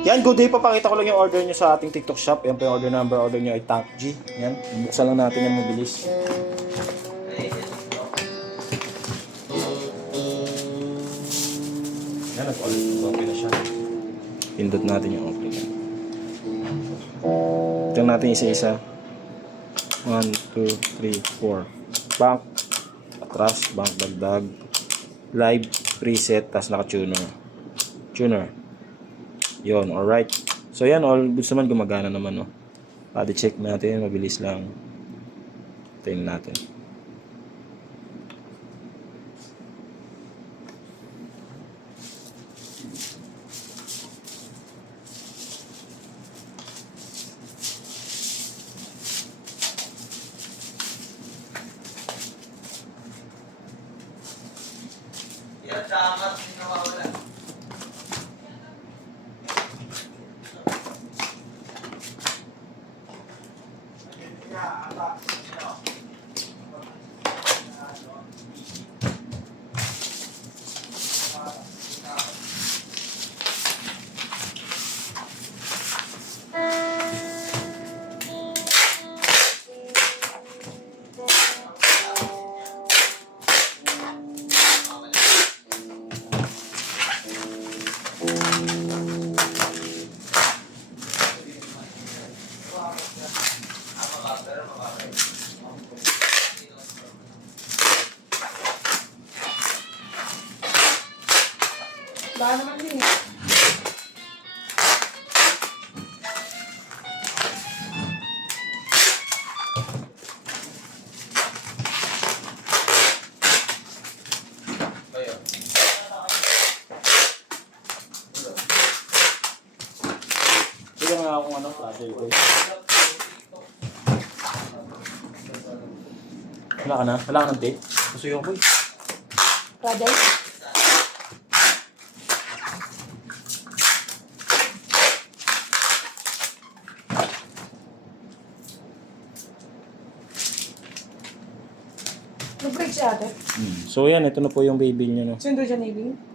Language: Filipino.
Yan, good day. Papakita ko lang yung order nyo sa ating TikTok shop. Yan po yung order number. Order nyo ay Tank G. Yan, buksan lang natin yung mabilis. Yan, nag-open na siya. Pindot natin yung open. Ito natin isa-isa. 1, 2, 3, 4. Bank, atras, bank, dagdag, live, preset, tas naka-tuner. Tuner. Yon, alright. So yan, all goods naman, gumagana naman, no. Body check natin, mabilis lang. Tingnan natin. Yan, dapat hindi nawawala. Baka naman din eh. Sige nga akong ano, flasher ko. Wala ka na? Wala ka ng tape? Kasuyo ko eh. Raday? Nag-break siya ate. So yan, ito na po yung baby nyo, no. Sundo dyan, Ibing.